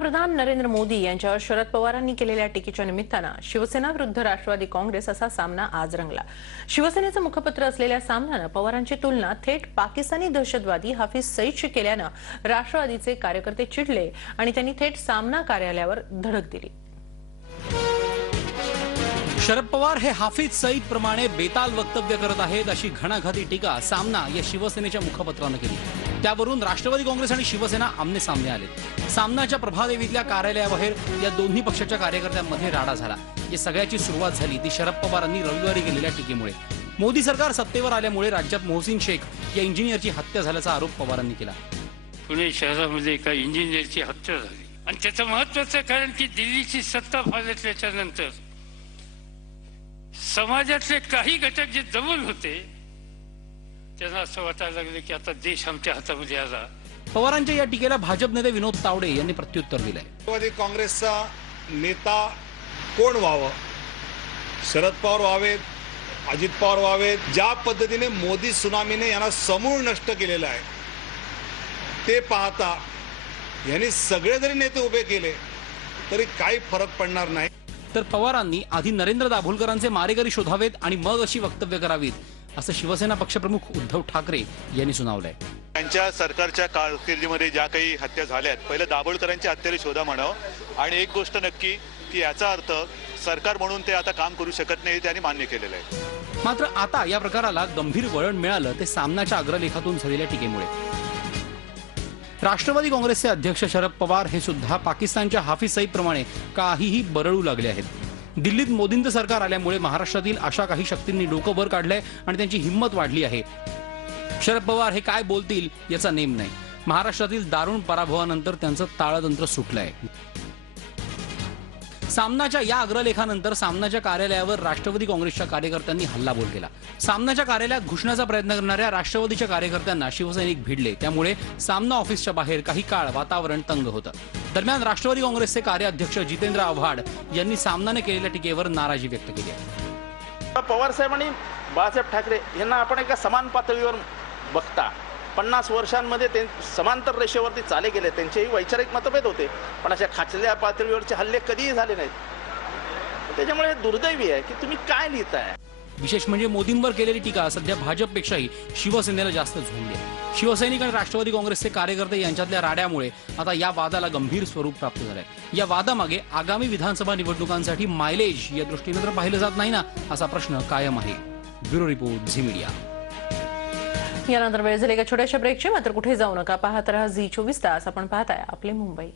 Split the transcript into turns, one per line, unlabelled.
पंतप्रधान नरेंद्र मोदी यांच्यावर शरद पवारांनी केलेल्या टीकेच्या निमित्तानं शिवसेना विरुद्ध राष्ट्रवादी काँग्रेस असा सामना आज रंगला. शिवसेनेचं मुखपत्र असलेल्या सामन्यानं पवारांची तुलना थेट पाकिस्तानी दहशतवादी हाफिज सईदशी केल्यानं राष्ट्रवादीचे कार्यकर्ते चिडले आणि त्यांनी थेट सामना कार्यालयावर धडक दिली.
शरद पवार हे हाफिज सईद प्रमाणे बेताल वक्तव्य करत आहेत अशी घणाघाती टीका सामना या शिवसेनेच्या मुखपत्रानं केली. त्यावरून राष्ट्रवादी काँग्रेस आणि शिवसेना आमने सामने आले. सामनाच्या प्रभादेवीतल्या कार्यालयाबाहेर या दोन्ही पक्षाच्या कार्यकर्त्यांमध्ये राडा झाला. या सगळ्याची सुरुवात झाली ती शरद पवारांनी रविवारी केलेल्या टीकेमुळे. मोदी सरकार सत्तेवर आल्यामुळे राज्यात मोहसिन शेख या इंजिनियरची हत्या झाल्याचा आरोप पवारांनी केला.
पुणे शहरामध्ये एका इंजिनियरची हत्या झाली. आणि त्याचं महत्वाचं कारण की दिल्लीची सत्ता फालतल्याच्या नंतर समाजातले काही घटक जे जवळ होते त्यांना असं वाटायला लागलं की आता देश आमच्या हातामध्ये आला.
पवारांच्या या टीकेला भाजप नेते विनोद तावडे यांनी प्रत्युत्तर दिलंय.
राष्ट्रवादी काँग्रेसचा नेता कोण व्हावं? शरद पवार व्हावेत अजित पवार व्हावेत ज्या पद्धतीने मोदी सुनामीने यांना समूळ नष्ट केलेलं आहे ते पाहता यांनी सगळे जरी नेते उभे केले तरी काही फरक पडणार नाही.
तर पवारांनी आधी नरेंद्र दाभोलकरांचे मारेकरी शोधावेत आणि मग अशी वक्तव्य करावीत असं शिवसेना पक्षप्रमुख उद्धव ठाकरे यांनी सुनावलंय.
त्यांच्या सरकारच्या कारकिर्दीमध्ये ज्या काही हत्या झाल्यात पहिलं दाभोळकरांची हत्यारे शोधा म्हणावं. आणि एक गोष्ट नक्की की याचा अर्थ सरकार म्हणून ते आता काम करू शकत नाही त्यांनी मान्य केलेलं आहे.
मात्र आता या प्रकाराला गंभीर वळण मिळालं ते सामनाच्या अग्रलेखातून झालेल्या टीकेमुळे. राष्ट्रवादी काँग्रेसचे अध्यक्ष शरद पवार हे सुद्धा पाकिस्तानच्या हाफिज सईदप्रमाणे काहीही बरळू लागले आहेत. दिल्लीत मोदींचं सरकार आल्यामुळे महाराष्ट्रातील अशा काही शक्तींनी डोकं वर काढलंय आणि त्यांची हिंमत वाढली आहे. शरद पवार हे काय बोलतील याचा नेम नाही. महाराष्ट्रातील दारुण पराभवानंतर त्यांचं ताळतंत्र सुटलंय. सामनाच्या या अग्रलेखानंतर सामनाच्या कार्यालयावर राष्ट्रवादी काँग्रेसच्या कार्यकर्त्यांनी हल्लाबोल केला. सामनाच्या कार्यालयात घुसण्याचा प्रयत्न करणाऱ्या राष्ट्रवादीच्या कार्यकर्त्यांना शिवसैनिक भिडले. त्यामुळे सामना ऑफिसच्या बाहेर काही काळ वातावरण तंग होतं. दरम्यान राष्ट्रवादी काँग्रेसचे कार्याध्यक्ष जितेंद्र आव्हाड यांनी सामनाने केलेल्या टीकेवर नाराजी व्यक्त केली आहे.
पवार साहेब आणि बाळासाहेब ठाकरे यांना आपण एका समान पातळीवर बघता. पन्नास वर्षांमध्ये ते समांतर रेषेवरती चाले गेले. त्यांचेही वैचारिक मतभेद होते. पण अशा खाचल्या पातळीवरचे हल्ले कधीही झाले नाहीत. त्याच्यामुळे दुर्दैवी आहे की तुम्ही काय लिहिताय?
विशेष म्हणजे मोदींवर केलेली टीका सध्या भाजपपेक्षाही शिवसेनेला जास्त झोंबली आहे. शिवसैनिक आणि राष्ट्रवादी काँग्रेसचे कार्यकर्ते यांच्यातल्या राड्यामुळे आता या वादाला गंभीर स्वरूप प्राप्त झालंय. या वादामागे आगामी विधानसभा निवडणुकांसाठी मायलेज या दृष्टीनं तर पाहिलं जात नाही ना असा प्रश्न कायम आहे. Bureau report Zee media.
यानंतर वेळ झाली एका छोट्याशा ब्रेकची मात्र कुठे जाऊ नका. पाहत राहा झी चोवीस तास. आपण पाहताय आपले मुंबई.